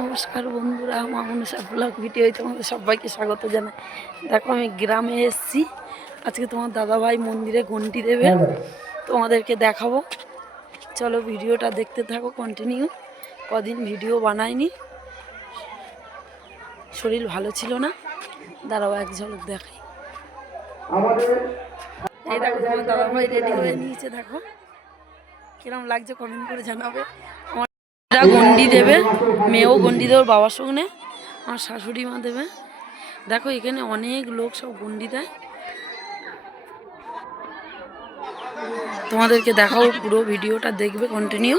নমস্কার বন্ধুরা, মনীষা ব্লগ ভিডিওয় তোমাদের সবাইকে স্বাগত জানাই। দেখো আমি গ্রামে এসেছি। আজকে তোমার দাদাভাই মন্দিরে ঘন্টি দেবে, তোমাদেরকে দেখাবো। চলো ভিডিওটা দেখতে থাকো কন্টিনিউ। কদিন ভিডিও বানাইনি, শরীর ভালো ছিল না। দাঁড়াও এক ঝলক দেখাই। এই দেখো তোমার দাদাভাই রেডি হয়ে নিয়েছে, দেখো কিরম লাগছে কমেন্ট করে জানাবে। গন্ডি দেবে, মেয়েও গন্ডি দেবে ওর বাবার সঙ্গে, আমার শাশুড়ি মা দেবে। দেখো এখানে অনেক লোক সব গন্ডি দেয়, তোমাদেরকে দেখাও। পুরো ভিডিওটা দেখবে কন্টিনিউ।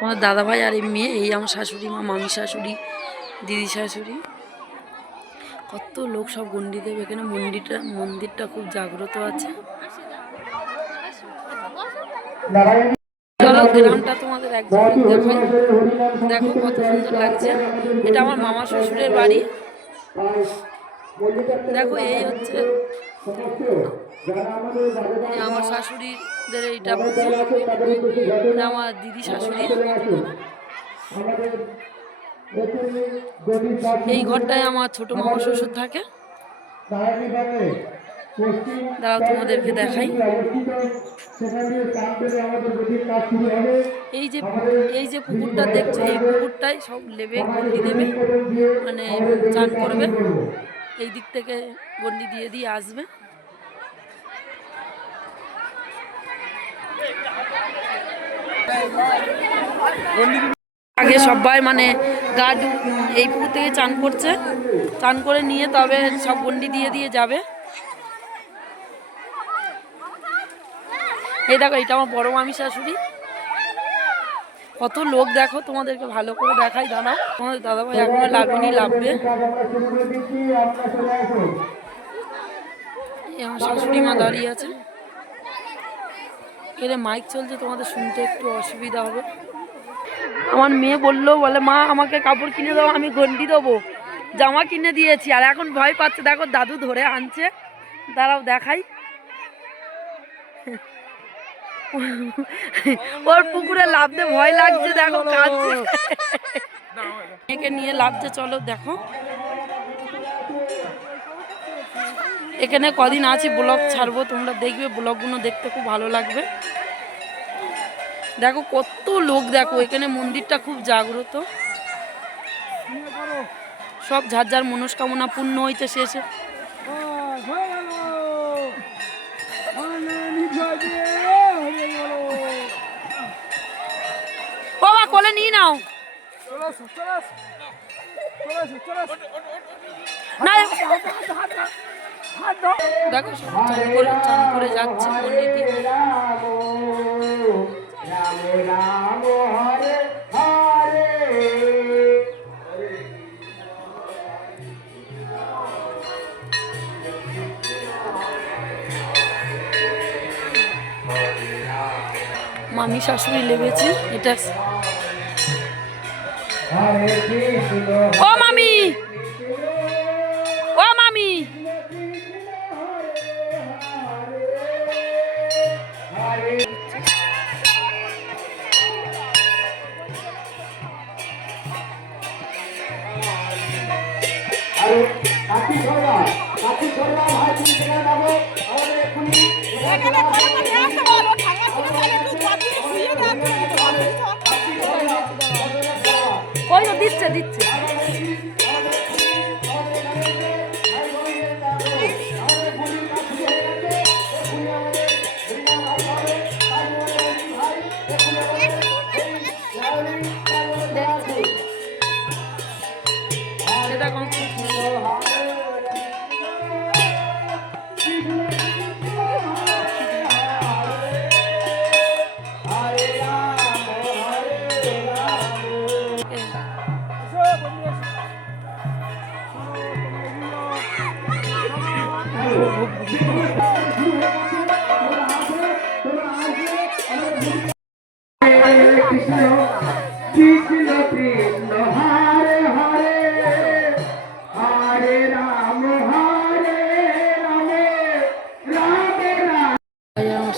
আমার দাদাভাই আর এই মেয়ে, এই আমার শাশুড়ি মা, মামি শাশুড়ি, দিদি শাশুড়ি, কত লোক সব গন্ডি দেবে। এখানে মন্দিরটা খুব জাগ্রত আছে। চলো গ্রামটা তোমাদের একদম দেখাই। দেখো কত সুন্দর লাগছে। এটা আমার মামা শ্বশুরের বাড়ি। দেখো এই হচ্ছে আমার শাশুড়িদের, এইটা আমার দিদি শাশুড়ি। এই ঘরটায় আমার ছোট মামা শ্বশুর থাকে। দাঁড়াও তোমাদেরকে দেখাই। এই যে পুকুরটা দেখছো, এই পুকুরটাই সব লেবে গন্ডি দেবে, মানে চান করবে। এই দিক থেকে গন্ডি দিয়ে আসবে। আগে সবাই মানে গা এই পুকুর থেকে চান করছে, চান করে নিয়ে তবে সব গন্ডি দিয়ে যাবে। এই দেখো এটা আমার বড় মামি শাশুড়ি। কত লোক দেখো, তোমাদেরকে ভালো করে দেখাই। দাঁড়াও, তোমাদের দাদাভাই এখনো লাগেনি, লাগবে। আমার শাশুড়ি মা দাঁড়িয়ে আছে। এর মাইক চলছে, তোমাদের শুনতে একটু অসুবিধা হবে। আমার মেয়ে বলে মা আমাকে কাপড় কিনে দাও, আমি গন্ডি দেবো। জামা কিনে দিয়েছি আর এখন ভয় পাচ্ছে। দেখো দাদু ধরে আনছে, দাঁড়াও দেখাই। ওর পুকুরে লাফতে ভয় লাগছে, দেখো কাঁদছে। মেয়েকে নিয়ে লাফতে, চলো দেখো। এখানে কদিন আছি, ব্লগ ছাড়বো, তোমরা দেখবে। ব্লগগুলো দেখতে খুব ভালো লাগবে। দেখো কত লোক, দেখো এখানে মন্দিরটা খুব জাগ্রত। সব যার যার মনস্কামনা পূর্ণ হইতে শেষে। বাবা কোলে নিয়ে নাও। দেখো চান করে যাচ্ছে মামি শাশুড়ি লেগেছে। এটা ও মামি, ও মামি, ওই তো দিচ্ছে।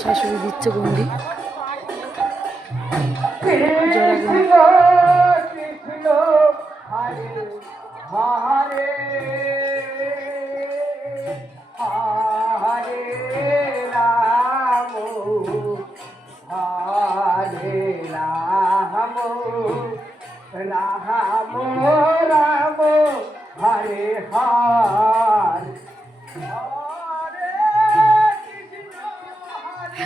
শাশুড়ি দিচ্ছে গন্ডি, জোড়া গন্ডি। হরে হরে রাম হরে রাম রাম রাম হরে হরে হরে কৃষ্ণ হরে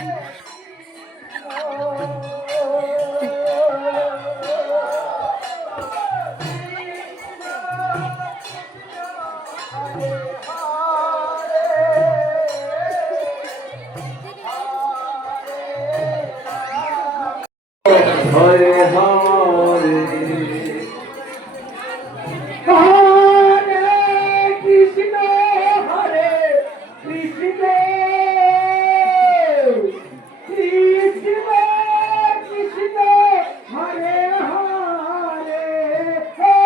হরে হরে হরে কৃষ্ণ হরে কৃষ্ণ কৃষ্ণ কৃষ্ণ হরে হরে হরে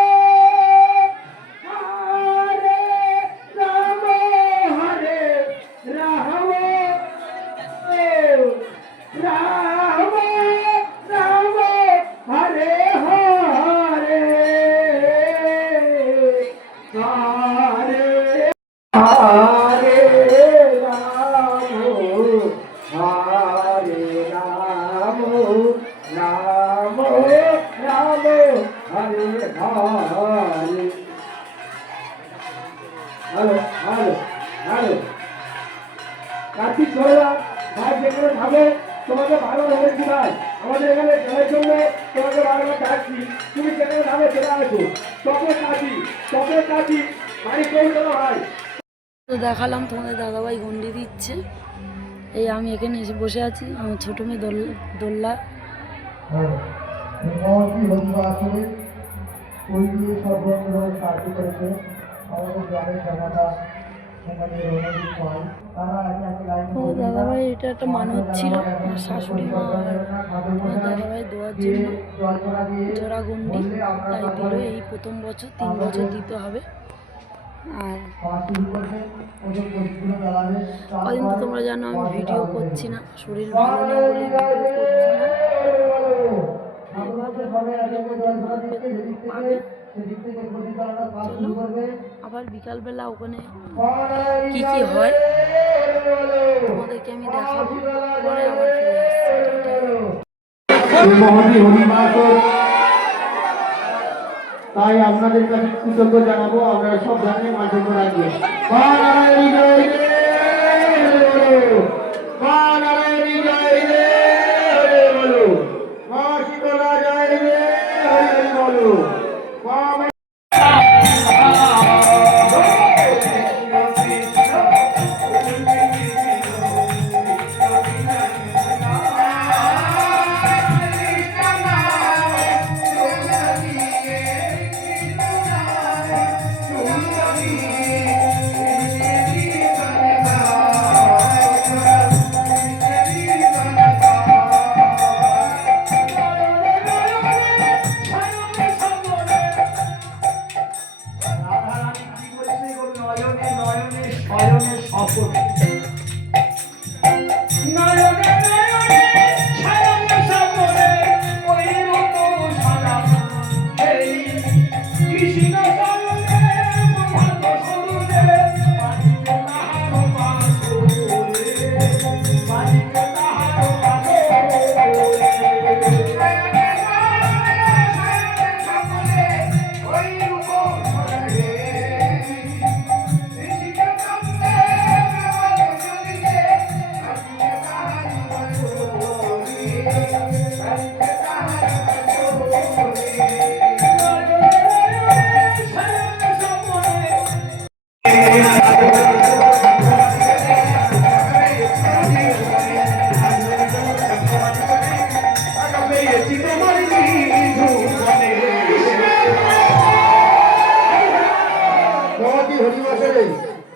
রাম হরে রাম রাম রাম হরে হরে হরে হরে রাম হরে Ram Ram Ram Hare Hare hello hello hello Kartik ছোড়া ভাই যেখানে থাকবে তোমাকে ভালো বলেছি ভাই আমাদের এখানে খেলার জন্য তোমাকে বারবার ডাকছি তুমি যেখানে থাকবে চলে আসো চপের কাঠি বাড়ি করে দেবো ভাই। তো দেখালাম তোমাদের দাদাভাই গন্ডি দিচ্ছে। এই আমি এখানে এসে বসে আছি, আমার ছোটো মেয়ে দোল্লা। ও দাদাভাই এটা একটা মানত ছিল, আমার শাশুড়ি মা আর দাদাভাই দেওয়ার জন্য জোড়া গন্ডি তাই দিল। এই প্রথম বছর 3 বছর দিতে হবে। আর কদিন তো তোমরা জানো আমি ভিডিও করছি না, শরীর ভালো নেই বলে ভিডিও করছি না। চলো আবার বিকালবেলা ওখানে কি কি হয় তোমাদেরকে আমি দেখাবো, পরে আবার ফিরে আসছি। তাই আপনাদের কাছে কৃতজ্ঞ জানাবো, আপনারা সব জানেন মাঝে করে আগে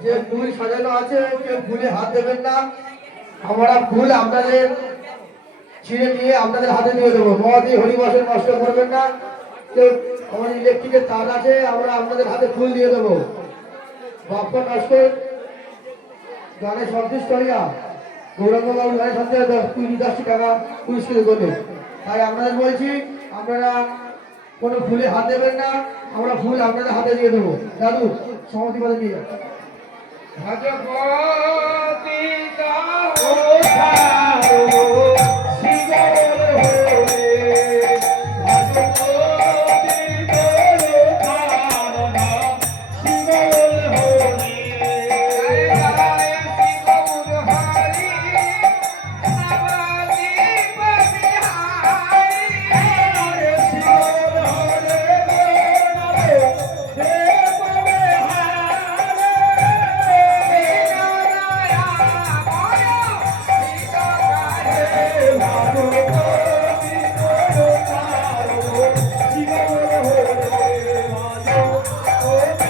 যে ফুল সাজানো আছে কেউ ফুলে হাত দেবেন না, আমরা ফুল আপনাদের ছিঁড়ে নিয়ে আপনাদের হাতে দিয়ে দেবো। মহাদি হরিবাসের নষ্ট করবেন না কেউ, আমাদের ইলেকট্রিকের তার আছে আমরা আপনাদের হাতে ফুল দিয়ে দেবো। বাপ্পা নষ্ট গানে সন্তুষ্ট হইয়া গৌরঙ্গবাবু গানের সাথে 10 টাকা পুরস্কৃত করবে। তাই আপনাদের বলছি আপনারা কোনো ফুলে হাত দেবেন না, আমরা ফুল আপনাদের হাতে দিয়ে দেবো। দাদু সমাধি পদে নিয়ে যান। ভজপতি দাও শিবর হরে ভজপতি দাও শিবর হরে জয় শিবর হরি নবদ্বীপ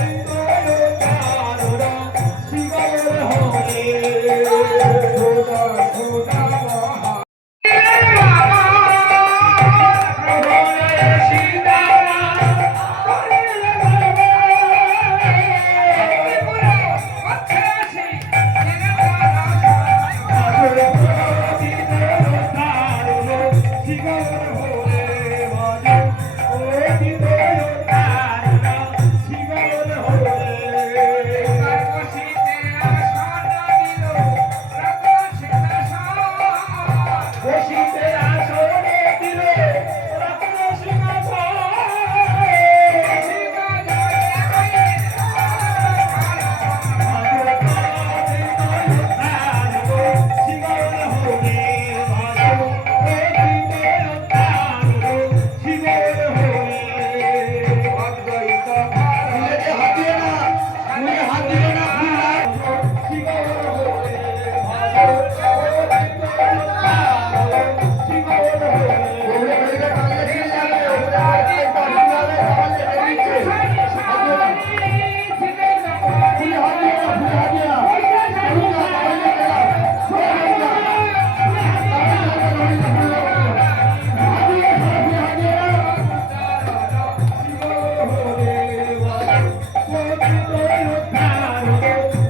বিহারী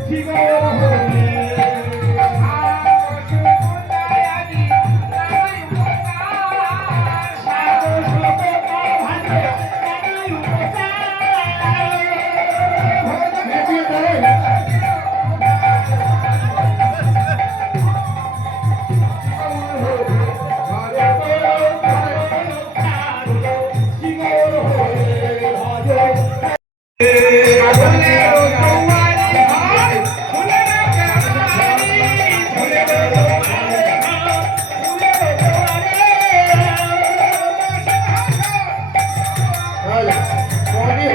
শিবর হরে দেব